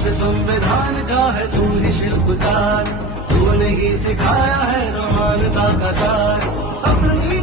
राष्ट्र संविधान का है तू ही शिल्पकार, तूने ही सिखाया है समानता का सार। अपनी